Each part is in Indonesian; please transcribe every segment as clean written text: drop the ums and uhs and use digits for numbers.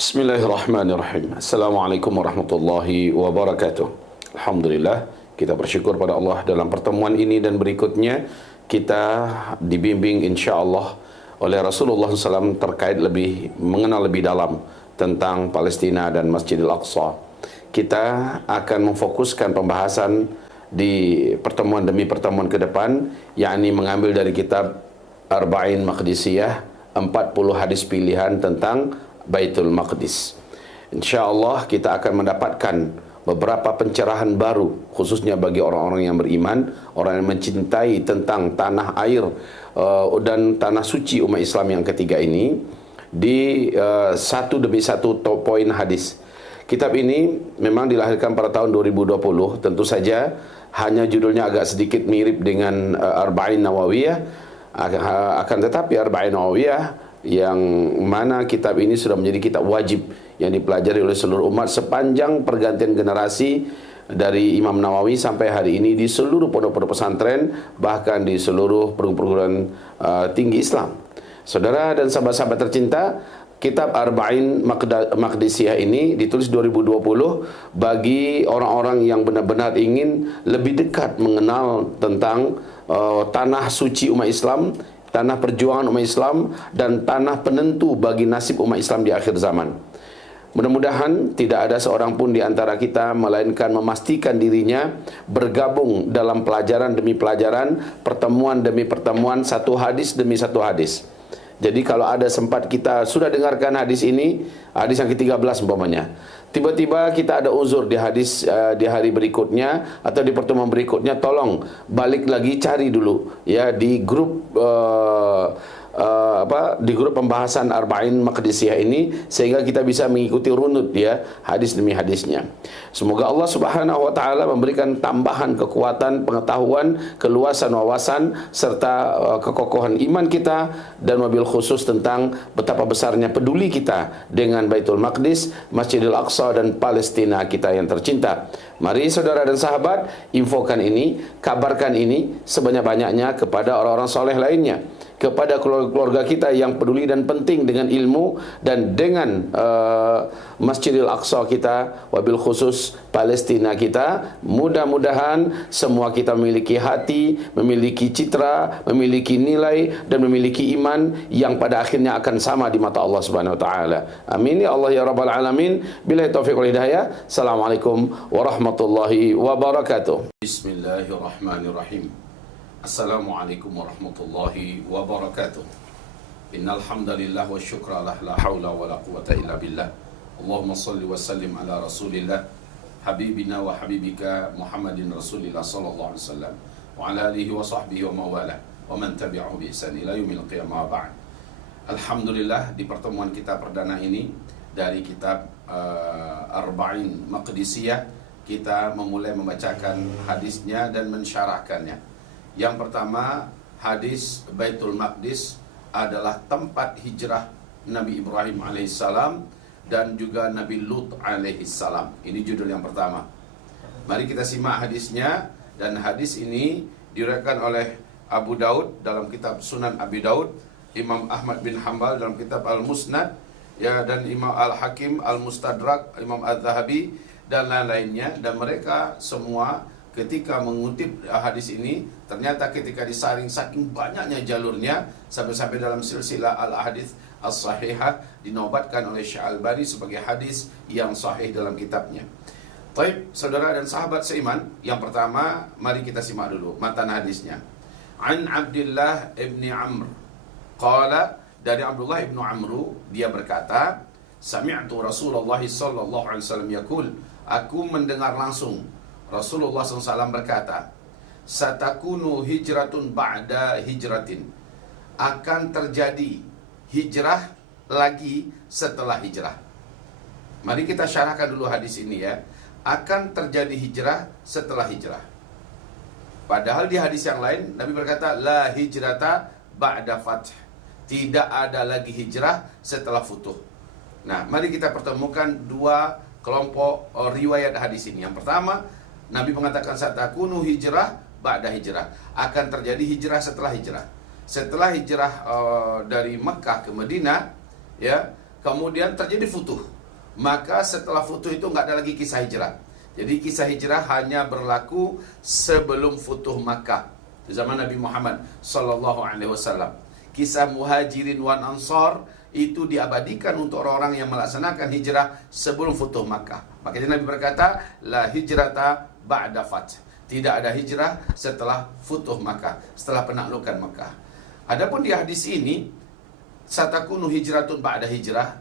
Bismillahirrahmanirrahim. Assalamualaikum warahmatullahi wabarakatuh. Alhamdulillah, kita bersyukur pada Allah dalam pertemuan ini dan berikutnya kita dibimbing insya-Allah oleh Rasulullah SAW terkait mengenal lebih dalam tentang Palestina dan Masjidil Aqsa. Kita akan memfokuskan pembahasan di pertemuan demi pertemuan ke depan, yakni mengambil dari kitab Arba'in Maqdisiyah, 40 hadis pilihan tentang Baitul Maqdis. InsyaAllah kita akan mendapatkan beberapa pencerahan baru, khususnya bagi orang-orang yang beriman, orang yang mencintai tentang tanah air dan tanah suci umat Islam yang ketiga ini, di satu demi satu poin hadis. Kitab ini memang dilahirkan pada tahun 2020, tentu saja hanya judulnya agak sedikit mirip dengan Arba'in Nawawiyah, akan tetapi Arba'in Nawawiyah yang mana kitab ini sudah menjadi kitab wajib yang dipelajari oleh seluruh umat sepanjang pergantian generasi dari Imam Nawawi sampai hari ini di seluruh pondok-pondok pesantren, bahkan di seluruh perguruan tinggi Islam. Saudara dan sahabat-sahabat tercinta, kitab Arba'in Maqdisiyah ini ditulis 2020 bagi orang-orang yang benar-benar ingin lebih dekat mengenal tentang tanah suci umat Islam, tanah perjuangan umat Islam, dan tanah penentu bagi nasib umat Islam di akhir zaman. Mudah-mudahan tidak ada seorang pun di antara kita melainkan memastikan dirinya bergabung dalam pelajaran demi pelajaran, pertemuan demi pertemuan, satu hadis demi satu hadis. Jadi kalau ada sempat kita sudah dengarkan hadis ini, hadis yang ke-13 umpamanya, tiba-tiba kita ada uzur di hadis di hari berikutnya atau di pertemuan berikutnya, tolong balik lagi cari dulu ya di grup di grup pembahasan Arba'in Maqdisiyah ini, sehingga kita bisa mengikuti runut ya hadis demi hadisnya. Semoga Allah Subhanahu wa taala memberikan tambahan kekuatan, pengetahuan, keluasan wawasan serta kekokohan iman kita, dan wabil khusus tentang betapa besarnya peduli kita dengan Baitul Maqdis, Masjidil Aqsa, dan Palestina kita yang tercinta. Mari saudara dan sahabat, infokan ini, kabarkan ini sebanyak-banyaknya kepada orang-orang soleh lainnya, kepada keluarga kita yang peduli dan penting dengan ilmu dan dengan Masjidil Aqsa kita, wabil khusus Palestina kita. Mudah-mudahan semua kita memiliki hati, memiliki citra, memiliki nilai, dan memiliki iman yang pada akhirnya akan sama di mata Allah Subhanahu wa taala. Amin ya Allah ya rabbal alamin. Billahi taufiq wal hidayah. Assalamualaikum warahmatullahi wabarakatuh. Bismillahirrahmanirrahim. Assalamualaikum warahmatullahi wabarakatuh. Innal hamdalillah wa syukra lah, la haula wa la quwata illa billah. Allahumma salli wa sallim ala Rasulillah habibina wa habibika Muhammadin Rasulillah sallallahu alaihi wasallam wa ala alihi wa sahbihi wa mawala wa man tabi'ahu bi ihsan ila yaumil qiyamah ba'd. Alhamdulillah, di pertemuan kita perdana ini dari kitab Arba'in Maqdisiyah, kita memulai membacakan hadisnya dan mensyarahkannya. Yang pertama, hadis Baitul Maqdis adalah tempat hijrah Nabi Ibrahim alaihissalam dan juga Nabi Lut alaihissalam. Ini judul yang pertama. Mari kita simak hadisnya, dan hadis ini diriwayatkan oleh Abu Daud dalam kitab Sunan Abi Daud, Imam Ahmad bin Hanbal dalam kitab Al-Musnad ya, dan Imam Al-Hakim Al-Mustadrak, Imam Al-Zahabi dan lain-lainnya. Dan mereka semua ketika mengutip hadis ini, ternyata ketika disaring saking banyaknya jalurnya, sampai-sampai dalam silsilah al-hadits as-sahihah dinobatkan oleh Syekh Al-Albani sebagai hadis yang sahih dalam kitabnya. Taib, saudara dan sahabat seiman, yang pertama mari kita simak dulu matan hadisnya. An Abdullah ibni Amr qala, dari Abdullah ibnu Amru, dia berkata, sami'tu Rasulullah sallallahu alaihi wasallam yaqul, aku mendengar langsung Rasulullah SAW berkata, satakunu hijratun ba'da hijratin, akan terjadi hijrah lagi setelah hijrah. Mari kita syarahkan dulu hadis ini ya. Akan terjadi hijrah setelah hijrah. Padahal di hadis yang lain Nabi berkata, la hijrata ba'da fath, tidak ada lagi hijrah setelah futuh. Nah, mari kita pertemukan dua kelompok riwayat hadis ini. Yang pertama, Nabi mengatakan satakunu hijrah ba'da hijrah, akan terjadi hijrah setelah hijrah. Setelah hijrah dari Mekah ke Madinah ya, kemudian terjadi futuh. Maka setelah futuh itu nggak ada lagi kisah hijrah. Jadi kisah hijrah hanya berlaku sebelum futuh Makkah, di zaman Nabi Muhammad sallallahu alaihi wasallam. Kisah Muhajirin wan Ansar itu diabadikan untuk orang-orang yang melaksanakan hijrah sebelum futuh Makkah. Makanya Nabi berkata, la hijrata ba'da fath. Tidak ada hijrah setelah futuh Makkah, setelah penaklukan Makkah. Adapun di hadis ini, satakunu hijratun ba'da hijrah,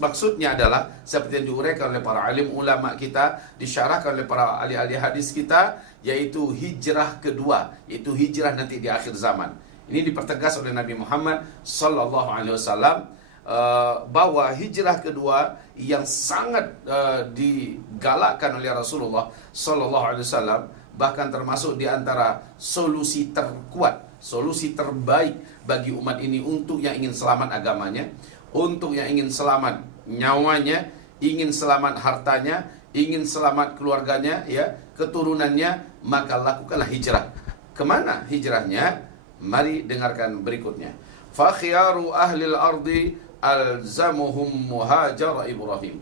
maksudnya adalah seperti yang diuraikan oleh para alim ulama kita, disyarahkan oleh para ahli-ahli hadis kita, yaitu hijrah kedua, yaitu hijrah nanti di akhir zaman. Ini dipertegas oleh Nabi Muhammad sallallahu alaihi wasallam bahwa hijrah kedua yang sangat digalakkan oleh Rasulullah sallallahu alaihi wasallam, bahkan termasuk di antara solusi terkuat, solusi terbaik bagi umat ini untuk yang ingin selamat agamanya, untuk yang ingin selamat nyawanya, ingin selamat hartanya, ingin selamat keluarganya, ya, keturunannya, maka lakukanlah hijrah. Kemana hijrahnya? Mari dengarkan berikutnya. Fa khiyaru ahlil ardi alzamuhum muhajar Ibrahim.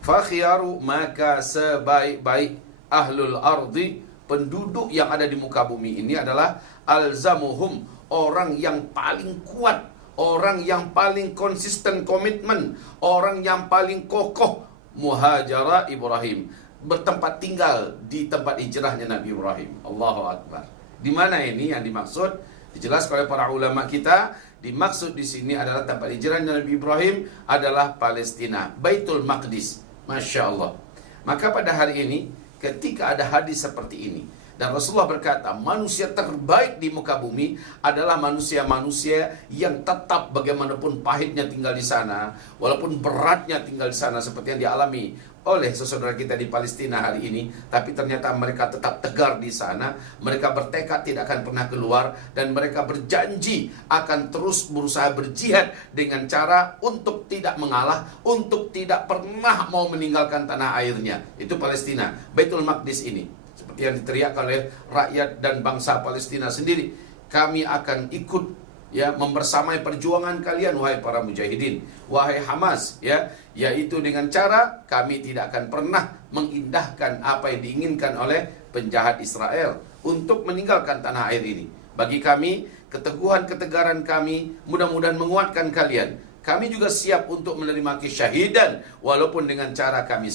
Fa khiyaru, maka sebaik-baik ahlul ardi, penduduk yang ada di muka bumi ini adalah alzamuhum, orang yang paling kuat, orang yang paling konsisten komitmen, orang yang paling kokoh, muhajara Ibrahim, bertempat tinggal di tempat hijrahnya Nabi Ibrahim. Allahu Akbar. Di mana ini yang dimaksud? Dijelaskan oleh para ulama kita, dimaksud di sini adalah tempat hijrahnya Nabi Ibrahim adalah Palestina, Baitul Maqdis. Masya Allah. Maka pada hari ini, ketika ada hadis seperti ini, dan Rasulullah berkata, manusia terbaik di muka bumi adalah manusia-manusia yang tetap bagaimanapun pahitnya tinggal di sana, walaupun beratnya tinggal di sana seperti yang dialami oleh saudara kita di Palestina hari ini, tapi ternyata mereka tetap tegar di sana. Mereka bertekad tidak akan pernah keluar, dan mereka berjanji akan terus berusaha berjihad dengan cara untuk tidak mengalah, untuk tidak pernah mau meninggalkan tanah airnya. Itu Palestina, Baitul Maqdis ini. Seperti yang diteriakkan oleh rakyat dan bangsa Palestina sendiri, kami akan ikut, ya, membersamai perjuangan kalian wahai para mujahidin, wahai Hamas, ya, yaitu dengan cara kami tidak akan pernah mengindahkan apa yang diinginkan oleh penjahat Israel untuk meninggalkan tanah air ini. Bagi kami, keteguhan ketegaran kami mudah-mudahan menguatkan kalian. Kami juga siap untuk menerima kesyahidan walaupun dengan cara kami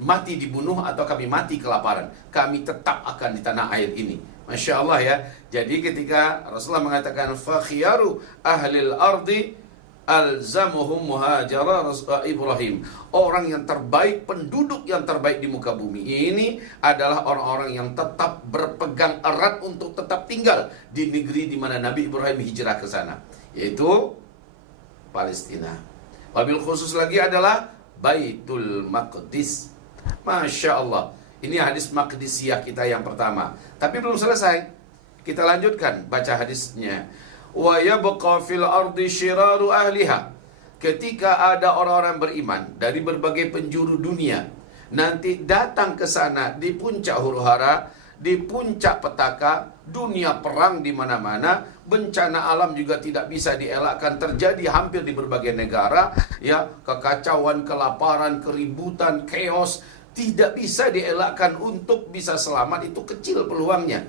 mati dibunuh atau kami mati kelaparan. Kami tetap akan di tanah air ini. Masya Allah, ya. Jadi ketika Rasulullah mengatakan fakhiyaru ahlil ardi alzamuhum muhajara Ibrahim, orang yang terbaik, penduduk yang terbaik di muka bumi ini adalah orang-orang yang tetap berpegang erat untuk tetap tinggal di negeri di mana Nabi Ibrahim hijrah ke sana, yaitu Palestina. Wabil khusus lagi adalah Baitul Maqdis. Masya Allah. Ini hadis Maqdisiyah kita yang pertama. Tapi belum selesai. Kita lanjutkan baca hadisnya. Wa yabqa fil ardi syiraru ahliha. Ketika ada orang-orang beriman dari berbagai penjuru dunia, nanti datang ke sana di puncak huru-hara, di puncak petaka, dunia perang di mana-mana, bencana alam juga tidak bisa dielakkan, terjadi hampir di berbagai negara, ya, kekacauan, kelaparan, keributan, chaos, tidak bisa dielakkan. Untuk bisa selamat itu kecil peluangnya.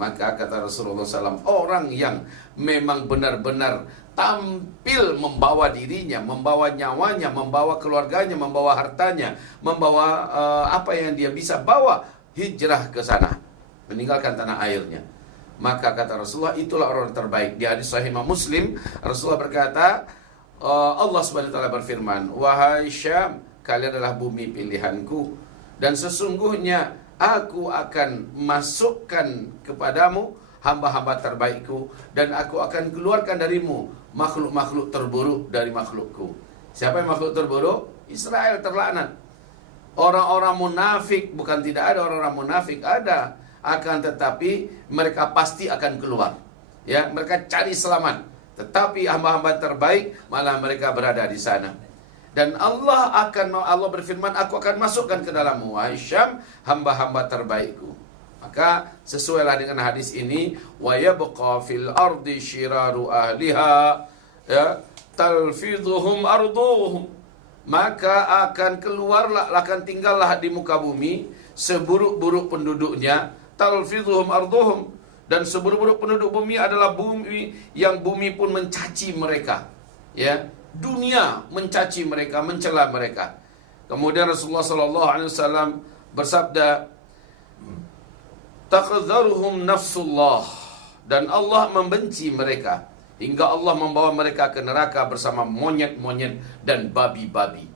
Maka kata Rasulullah SAW, orang yang memang benar-benar tampil membawa dirinya, membawa nyawanya, membawa keluarganya, membawa hartanya, membawa apa yang dia bisa bawa, hijrah ke sana, meninggalkan tanah airnya, maka kata Rasulullah, itulah orang terbaik. Di hadis Sahih Muslim, Rasulullah berkata, Allah Subhanahu wa taala berfirman, wahai Syam, kalian adalah bumi pilihanku, dan sesungguhnya aku akan masukkan kepadamu hamba-hamba terbaikku, dan aku akan keluarkan darimu makhluk-makhluk terburuk dari makhlukku. Siapa yang makhluk terburuk? Israel terlaknat. Orang-orang munafik, bukan tidak ada orang-orang munafik, ada, akan tetapi mereka pasti akan keluar, ya, mereka cari selamat. Tetapi hamba-hamba terbaik malah mereka berada di sana. Dan Allah berfirman, aku akan masukkan ke dalammu, wahai Syam, hamba-hamba terbaikku. Maka sesuailah dengan hadis ini, wa yabqa fil ardi syiraru ahliha, ya, talfidhuhum arduhum, maka akan keluarlah, akan tinggallah di muka bumi seburuk-buruk penduduknya. Talfidhuhum arduhum, dan seburuk-buruk penduduk bumi adalah bumi yang bumi pun mencaci mereka, ya, dunia mencaci mereka, mencela mereka. Kemudian Rasulullah sallallahu alaihi wasallam bersabda, taqdharuhum nafsullah, dan Allah membenci mereka hingga Allah membawa mereka ke neraka bersama monyet-monyet dan babi-babi.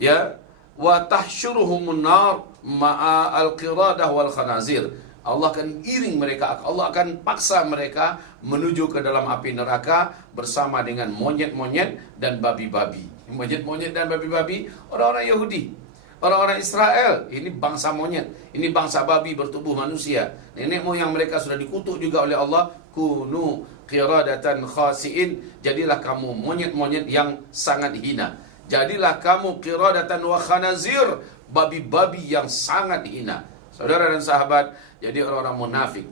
Ya, wa tahsyuruhumun nar ma'a al-qiradah wal khanazir. Allah akan iring mereka, Allah akan paksa mereka menuju ke dalam api neraka bersama dengan monyet-monyet dan babi-babi. Monyet-monyet dan babi-babi orang-orang Yahudi, orang-orang Israel. Ini bangsa monyet, ini bangsa babi bertubuh manusia. Nenek moyang mereka sudah dikutuk juga oleh Allah. Kunu qiradatan khasiin, jadilah kamu monyet-monyet yang sangat hina. Jadilah kamu qiradatan wa khanazir, babi-babi yang sangat hina. Saudara dan sahabat, jadi orang-orang munafik,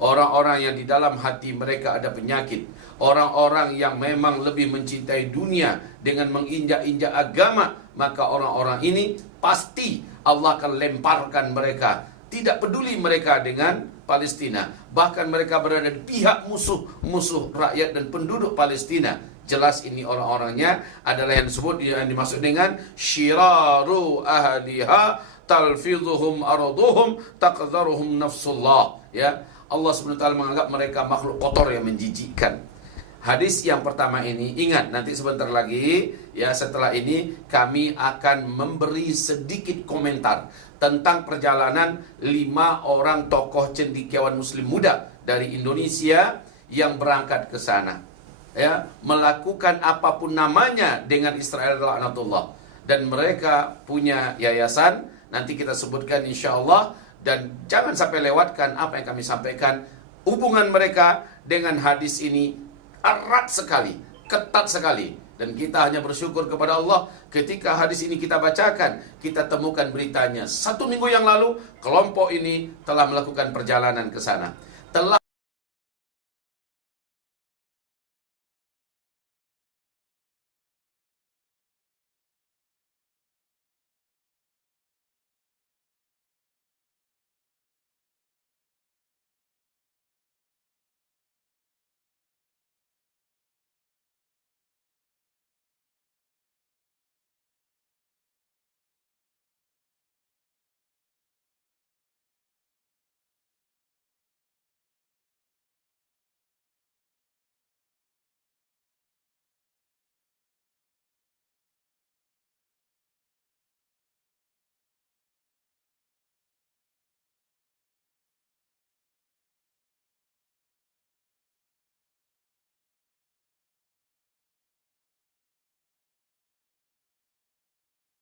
orang-orang yang di dalam hati mereka ada penyakit, orang-orang yang memang lebih mencintai dunia dengan menginjak-injak agama, maka orang-orang ini pasti Allah akan lemparkan mereka. Tidak peduli mereka dengan Palestina, bahkan mereka berada di pihak musuh rakyat dan penduduk Palestina. Jelas ini orang-orangnya adalah yang dimaksud dengan syiraru ahliha talfidhuhum arduhum taqdharuhum nafsullah. Ya, Allah SWT menganggap mereka makhluk kotor yang menjijikkan. Hadis yang pertama ini, ingat nanti sebentar lagi ya, setelah ini kami akan memberi sedikit komentar tentang perjalanan 5 orang tokoh cendekiawan muslim muda dari Indonesia yang berangkat ke sana, ya, melakukan apapun namanya dengan Israel laknatullah, dan mereka punya yayasan, nanti kita sebutkan insyaallah, dan jangan sampai lewatkan apa yang kami sampaikan. Hubungan mereka dengan hadis ini erat sekali, ketat sekali. Dan kita hanya bersyukur kepada Allah ketika hadis ini kita bacakan, kita temukan beritanya 1 minggu yang lalu kelompok ini telah melakukan perjalanan ke sana, telah